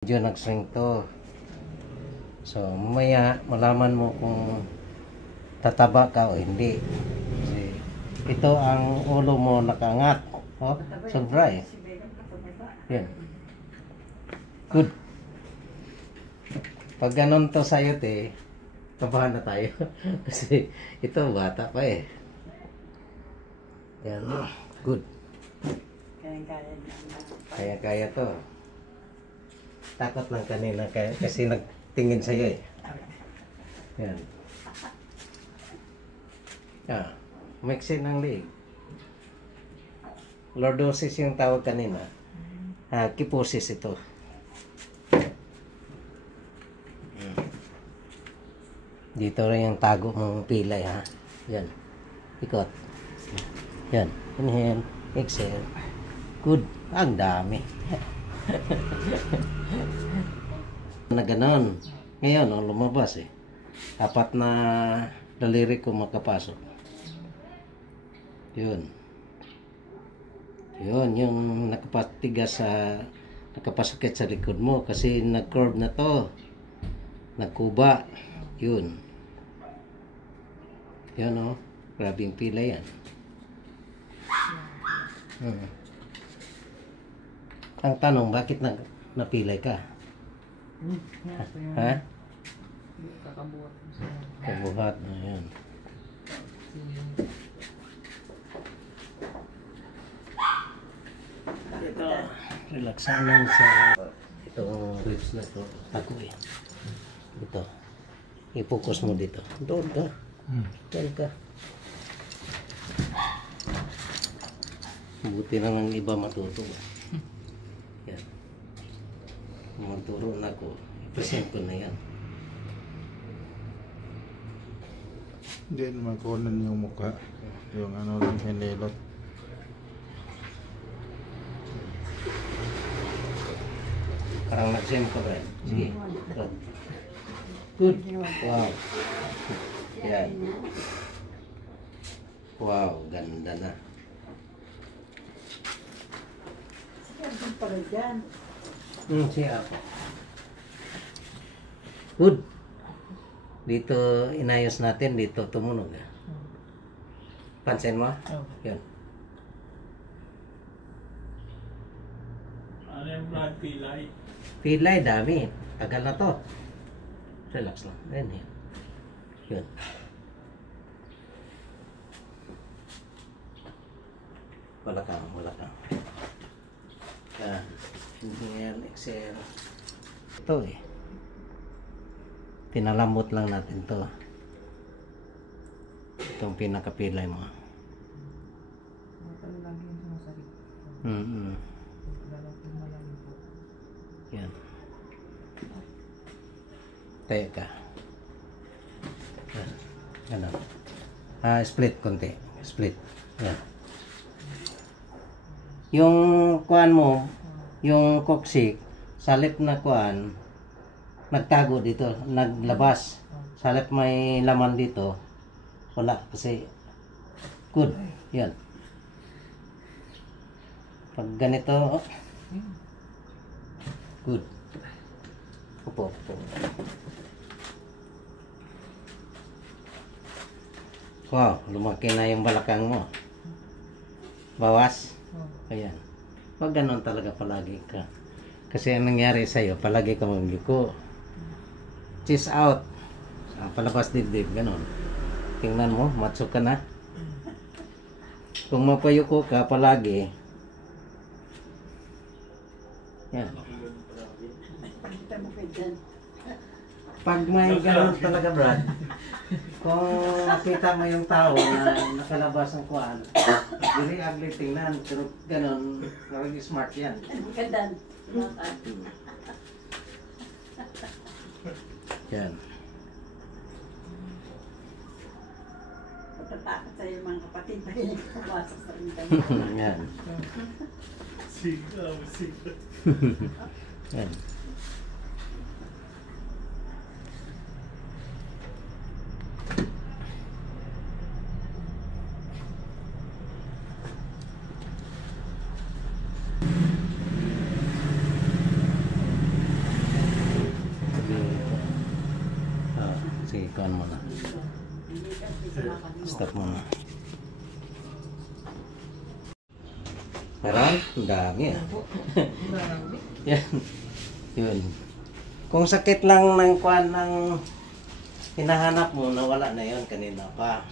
Medyo nag-shrink to. So, mamaya malaman mo kung tataba ka o hindi. Kasi ito ang ulo mo nakaangat. Oh, sobra eh. Yan. Good. Pag ganun to sa'yo, te, kabahan na tayo. Kasi ito, bata pa eh. Yan. Good. Kaya-kaya to. Takot lang kanina kasi nagtingin sa'yo eh. Yan. Mixin ng leg. Lordosis yung tawag kanina. Kyphosis ito. Dito rin yung tago mong pilay ha. Yan. Ikot. Yan. Inhale. Exhale. Good. Ang dami. Na ganon. Ngayon, lumabas eh. Apat na daliri ko makapasok. Yun. Yun, yung nakapatigas sa nakapasakit sa likod mo kasi nag-curve na to. Nagkuba. Yun. Yun o. Grabing pila yan. Ang tanong, bakit napilay ka? Ha? Kakabuhat. Kabuhat. Ayan. Ito, relaxan lang sa itong ribs na ito. Ako eh. Ito. I-focus mo dito. Doon ka. Doon ka. Buti na lang iba matuto. Yan. Magturo na ako. I-present ko na yan. Hindi naman kunan yung mukha. Yung ano lang hinilot. Parang nag-send ko rin. Sige. Good. Wow. Yan. Wow, ganda na. Siya ako. Good. Dito inayos natin, dito tumunog. Pansin mo? Yan. Ano yung blood pilay? Pilay, dami. Tagal na to. Relax lang. Ayan yan. Yun. Wala kang. Inhale, exhale. Ito eh. Pinalambot lang natin to. Itong pinakapilay mo. Yan. Tayo ka. Ganun. Split konti. Split. Yan. Yung kuan mo, yung coccyx, salip na kuan, nagtago dito, naglabas. Salip may laman dito, wala kasi good. Yan. Pag ganito, good. Upo. Wow, lumaki na yung balakang mo. Bawas. Ayan. Wag ganon talaga palagi ka. Kasi ang nangyari sa'yo, palagi ka mamliko. Chest out. Palabas dibdib, ganon. Tingnan mo, matso ka na. Kung mapayuko ka palagi, yan. Pag may ganon talaga, Brad, kung makita mo yung tao na nakalabas ng kuwan, very ugly tingnan, pero ganon, parang smart yan. Ganda. Yan. Patatakot sa'yo mga kapatid na yung pumasok sa inyo. Yan. Sigaw. Yan. ikuan mo na. Stop mo na. Meron? Ang dami ah. Yan. Yun. Kung sakit lang ng kuan ng hinahanap mo, nawala na yun kanina pa.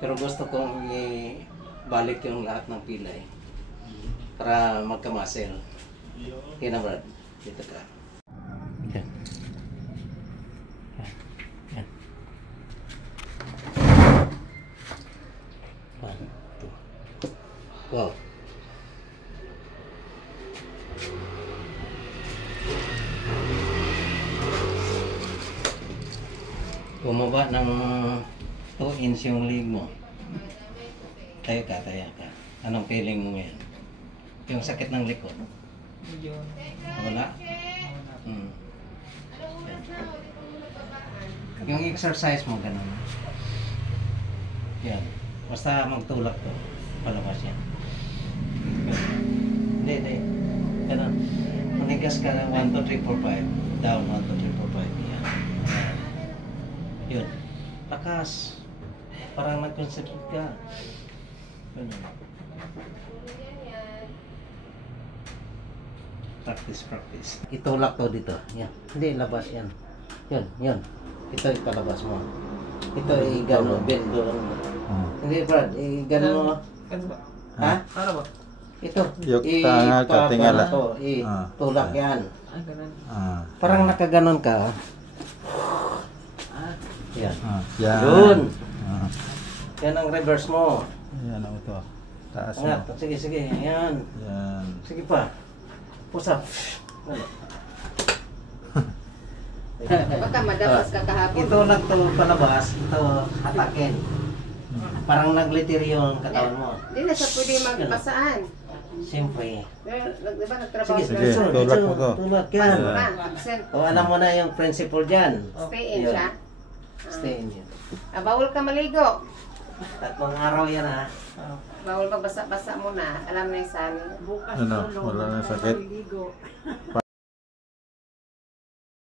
Pero gusto kong ibalik yung lahat ng pilay para magkamasel. Kina Brad, dito ka. Yan. Yan. One, two. Wow. Bumaba ng 2 inch yung leg mo. Tayo ka. Anong feeling mo ngayon? Yung sakit ng likod? Medyo. Wala? Hmm. Yung exercise mo, ganun. Yan. Basta magtulak to. Palabas yan. Hindi. Ganun. Manigas ka ng 1, 2, 3, 4, 5. Down, 1, 2, 3, 4, 5. Yan. Yun. Lakas. Parang nag-concentrate ka. Ganun. Practice. Itulak to dito. Yan. Hindi, labas yan. Yun. Ito ipalabas mo. Ito i-gano, bend doon. Hindi, Brad. I-gano mo. Ano ba? Ha? Ano ba? Ito. Yung tanga ka, tingala. Tulak yan. Ah, ganun. Parang nakaganon ka. Yan. Yan. Yun. Yan ang reverse mo. Yan ang ito. Taas mo. Angat. Sige. Yan. Yan. Sige pa. Push up. Baka madalas ka kahapon. Ito lang to palabas. Ito hatakin. Parang naglitir yung katawan mo. Hindi na siya pwede magbasaan. Siyempre. Di ba nagtrabaho Sige, na? tulak mo to. Tulak yan. Absent. O alam mo na yung principle dyan. Stay in Yun. siya. Stay in yun. Bawal ka maligo. 3 araw yan ha. Bawal magbasa-basa muna. Alam na yung sali. Bukas Ano? Wala na sakit?